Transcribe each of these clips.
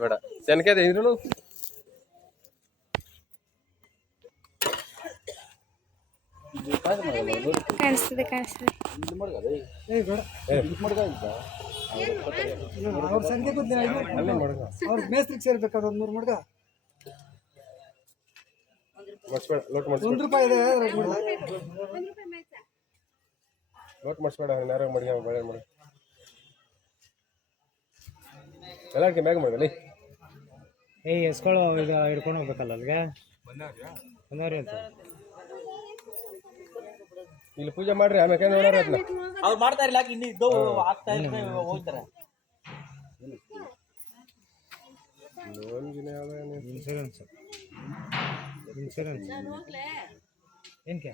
ಬೇಡ ಚೆನ್ನಕೆ ಇದ್ರು ಕಾಣಿಸ್ತದೆ ಕಾಣಿಸ್ತದೆ. ಅವ್ರ ಸಂಖ್ಯೆ ಅವ್ರ ಮೇಸ್ತ್ರಿಗೆ ಸೇರ್ಬೇಕಾದ್ರೆ ಒಂದು 3 ಮಡ್ಗ ₹1 ಇದೆ. ಲೋಟ್ ಮಾಡಿಸ್ಬೇಡ ನೇರ ಮಡಿಗೆ ಬೇಳೆ ಮಾಡಿ ಎಲ್ಲಕ್ಕೆ ಮ್ಯಾಗ ಮಾಡಲಿ. ಎಸ್ಕೊಳ್ಳೋ ಈಗ ಹಿಡ್ಕೊಂಡು ಹೋಗ್ಬೇಕಲ್ಲ ಅಲ್ಲಿಗೆ ಬಂದವ್ರಿ ಅಂತ ಇಲ್ಲಿ ಪೂಜೆ ಮಾಡ್ರಿ ಆಮೇಲೆ ನೋಡ್ರಿ ಅದನ್ನ ಅವ್ರು ಮಾಡ್ತಾ ಇರಲ್ಲ ಇನ್ನು ಇದ್ದವು ಆಗ್ತಾ ಇದ್ರೆ ಹೋಗ್ತಾರೆ. ಇನ್ಶೂರೆನ್ಸ್ ಇನ್ಶೂರೆನ್ಸ್ ಏನಕ್ಕೆ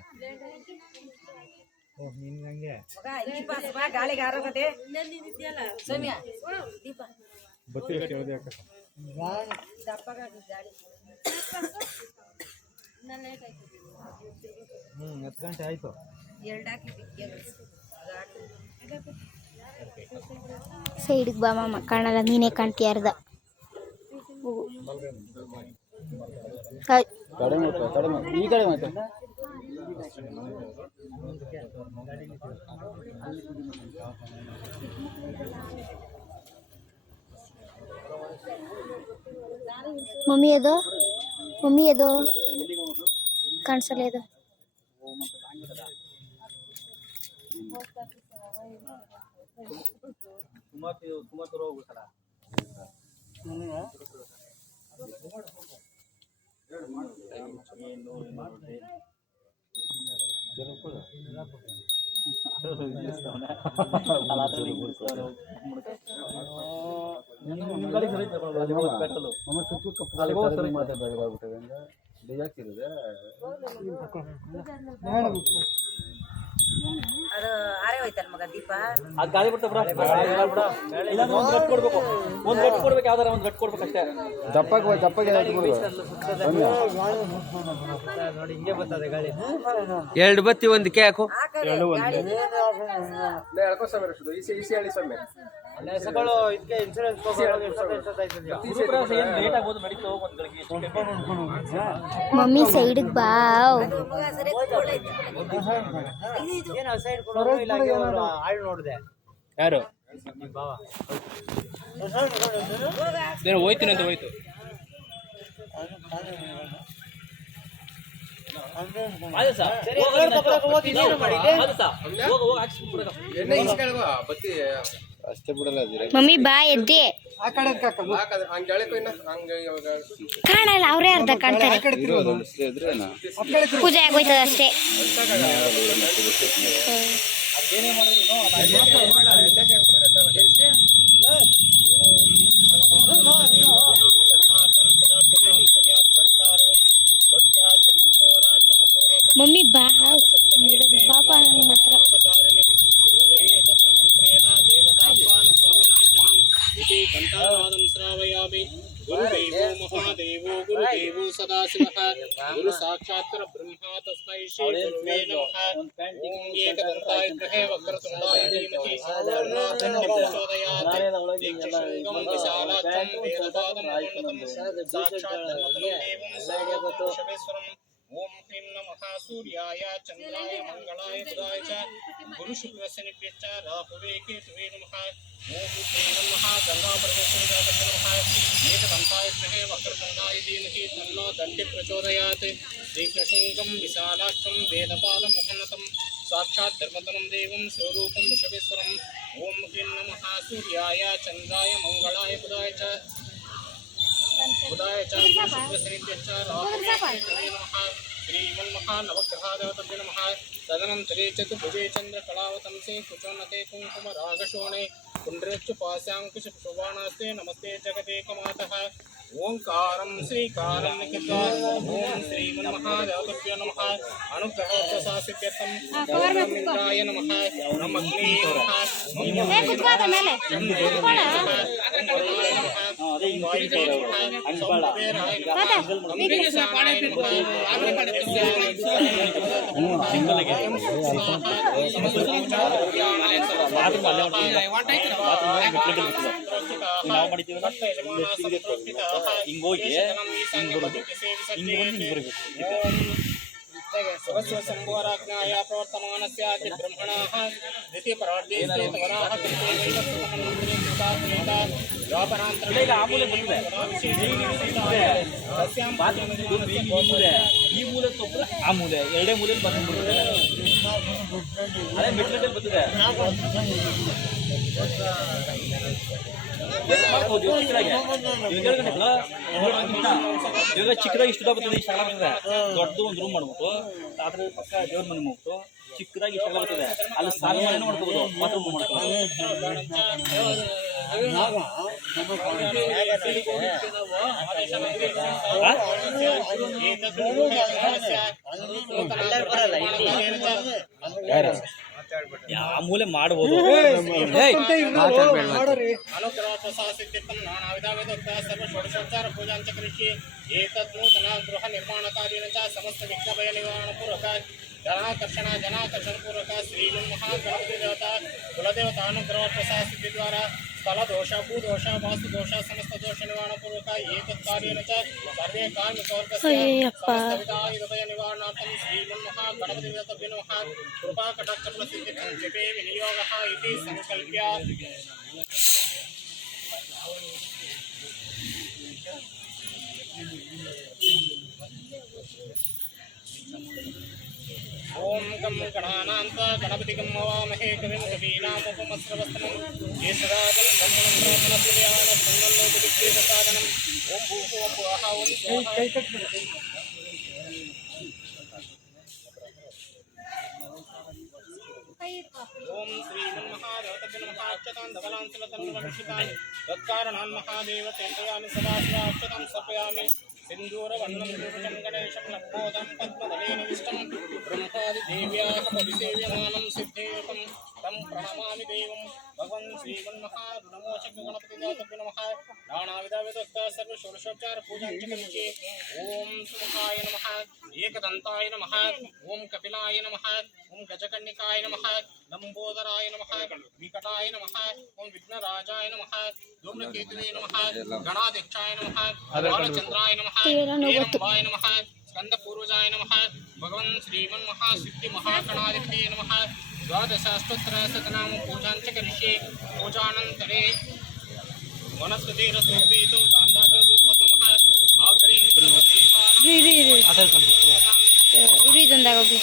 ಓಹ್ ನಿನ್ಗೆ ಹಂಗೆ ಬತ್ತಿ 10 ಗಂಟೆ ಆಯ್ತು. ಸೈಡ್ಗೆ ಬಾ ಮಾಮ, ಕಾಣಲ್ಲ, ನೀನೇ ಕಾಣ್ತೀಯ ಅರ್ಧ. ಈ ಕಡೆ ಮಾತ್ರ ಮಮ್ಮಿ ಅದು ಕಾಣಿಸಲ್ಲ ಅದು. ಅದು ಆರೇ ಹೋಯ್ತಲ್ಲ ಮಗ ದೀಪ. ಅದು ಗಾಳಿ ಬಿಡ್ತಾ ಬಿಡ ಇಲ್ಲ ಒಂದು ಗಟ್ಟು ಕೊಡ್ಬೇಕು, ಒಂದು ಗಟ್ಟು ಕೊಡ್ಬೇಕು, ಯಾವ್ದಾರ ಒಂದು ಗಟ್ಟು ಕೊಡ್ಬೇಕು ಅಷ್ಟೇ. ದಪ್ಪಗೆ ನೋಡಿ ಹಿಂಗೆ ಬರ್ತದೆ ಗಾಳಿ. 2 ಬತ್ತಿ ಒಂದು ಕೆ ಹಾಕು. ಹೆಸಗಳು ಇದಕ್ಕೆ ಇನ್ಶೂರೆನ್ಸ್ ಮಮ್ಮಿ ಸೈಡ್ಗೆ ಬಾ. ಏನು ಸೈಡ್ ಕೊಡೋರು ಇಲ್ಲ ಆಳು ನೋಡಿದೆ. ಯಾರು ಬಾವ ಹೋಯ್ತೀನಿ ಅಂತ ಹೋಯ್ತು. ಅಷ್ಟೇ ಬಿಡಲ್ಲ. ಮಮ್ಮಿ ಬಾ ಎದ್ದೆ. ಕಾಣಲ್ಲ, ಅವರೇ ಅರ್ಧ ಕಾಣ್ತಾರೆ. ಪೂಜೆ ಆಗೋಯ್ತದ ಅಷ್ಟೇ. ಮಮ್ಮಿ ಬಾ ಪಾಪ ನನ್ನ ಮಾತ್ರ. गुरुदेवो महादेवो गुरुदेवो सदाशिवः गुरु साक्षात् ब्रह्मा तस्मै श्री गुरुवे नमः। ओम एकदन्ताय विद्महे वक्रतुण्डाय धीमहि तन्नो प्रचोदयात्। दीक्षशृङ्गं विशालाक्षं वेदपादं उन्नतं साक्षात् धर्मतलं देवं सर्वभूतेश्वरम्। ओम ह्रीं नमः सूर्याय चन्द्राय मंगलाय बुधाय च गुरुशुक्रशनिभ्यश्च राहुवे केतवे नमः। ओम ह्रीं नमः गंगाप्रवेशनाय नमः। एकदन्ताय विद्महे वक्रतुण्डाय धीमहि तन्नो दण्डी प्रचोदयात्। दीक्षशृङ्गं विशालाक्षं वेदपादं उन्नतं साक्षात् धर्मतलं देवं स्वरूपं विश्वेश्वरम्। ओम ह्रीं नमः सूर्याय चन्द्राय मंगलाय बुधाय च गुरुशुक्रशनिभ्यश्च राहुवे केतवे नमः। श्रीमन्महानवग्रहादेवतभ्यो नमः। तदनन्तरे चतुर्भुजे चन्द्रकलावतंसे कुचोन्नते कुङ्कुमरागशोणे पुण्ड्रेक्षुपास्याङ्कुशशोभानास्ते नमस्ते जगदेकमातः। ओंकारं श्रीकारं निखित्वा ओम श्रीमन्महादेवतभ्यो नमः। अनुग्रहोत्सवसासित्यर्थं इंद्राय नमः। नमग्ने नमः। ಅದೇ ಹಿಂಗೆ ಹಂಗಲ್ಲ ಸಿಂಗಲ್ಗೆ ನಾವು ಮಾಡಿದ್ದೀವಿ ಹಿಂಗೋಗಿ ಹಿಂಗೆ ಬರಬೇಕು स्वस्वशम्भुराज्ञाय प्रवर्तमानस्य ब्रह्मणः द्वितीय प्रवर्तेस्ते तवराः ಈ ಮೂಲೆ ತೊಬ್ಬರ ಆ ಮೂಲೆ ಎರಡೇ ಮೂಲೆಯಲ್ಲಿ ಬಂದ್ಬಿಡುತ್ತೆ ಅದೇ ಮೆಟ್ಲಲ್ಲಿ ಬರ್ತದೆ ಮಾಡ್ಬೋದು ಚಿಕ್ಕದಾಗಿ ಇವಾಗ ಚಿಕ್ಕದಾಗಿ ಇಷ್ಟು ಬರ್ತದೆ ಈ ಶಾಲೆ ಬರ್ತದೆ ದೊಡ್ಡದು ಒಂದು ರೂಮ್ ಮಾಡ್ಬಿಟ್ಟು ಅದ್ರ ಪಕ್ಕ ದೇವ್ರ ಮನೆ ಮಾಡ್ಬಿಟ್ಟು ಚಿಕ್ಕದಾಗಿ ಶಾಲೆ ಬರ್ತದೆ ಅಲ್ಲಿ ಸ್ನಾನ ಮನೆ ಮಾಡ್ಕೋಬೋದು ಬಾತ್ರೂಮ್ ಮಾಡ್ಕೋಬೋದು ಯಾವ ಮೂಲೆ ಮಾಡ್ಬೋದು सर्वषोडशोपचार पूजां च करिष्ये एतद्नूतन गृह निर्माणकार्येण च समस्त विघ्नभय निवारणपूर्वक जनाकर्षणपूर्वक श्रीमन्महागणपति देवता कुलदेवतानुग्रह प्रसाद सिद्धि द्वारा स्थल दोष भूदोष वास्तु दोष समस्त दोष निवारणपूर्वक एतत् कार्येण च सर्वे कार्मिकवर्गस्य समस्त विधायुधभय निवारणार्थं श्रीमन्महागणपति देवताभ्यो नमः कृपा कटाक्ष प्रसिद्धिं जपे विनियोगः इति संकल्प्य ओम गम गणानांत गणपतिगम मवामहे कविं कवीनामुपमस्रवस्तमं येषराजं ब्रह्मणं ब्राह्मणस्यान सन्नल्लोकविश्वेशसाधनं ओम भूः ओम भुवः ओम स्वाहा ओम श्रीमन्महादेवताभ्यो नमः अक्षतान् धवलांसलतन्वक्षितानि तत्कारणान् महादेव चिन्तयामि सदा शिवा अक्षतां सर्पयामि सिन्दूरवर्णं रूपं गणेशं लग्नोदं पद्मदलेन विष्टं ब्रह्मादिदेव्याः परिसेव्यमानं सिद्धेयकं तं प्रणमामि देवं भगवन् श्रीमन्महारुणमोचकगणपतिदेवताभ्यो नमः नानाविधविदोक्त सर्वषोडशोपचार पूजां च करिष्ये ॐ सुमुखाय नमः एकदन्ताय नमः ॐ कपिलाय नमः ॐ गजकर्णिकाय नमः लंबोदराय नमः विकटाय नमः ॐ विघ्नराजाय नमः धूम्रकेतवे नमः गणाध्यक्षाय नमः बालचंद्राय नमः हेरंबाय नमः स्कंदपूर्वजाय नमः भगवन् श्रीमन्महासिद्धिमहागणाधिपतये नमः द्वादशाष्टोत्तरशतनाम पूजां च करिष्ये पूजानन्तरे वनस्पतिरस्मृतो दान्दाजोपतमः आदरेण ಇದೊಂದಾಗೋಗ್ಲಿ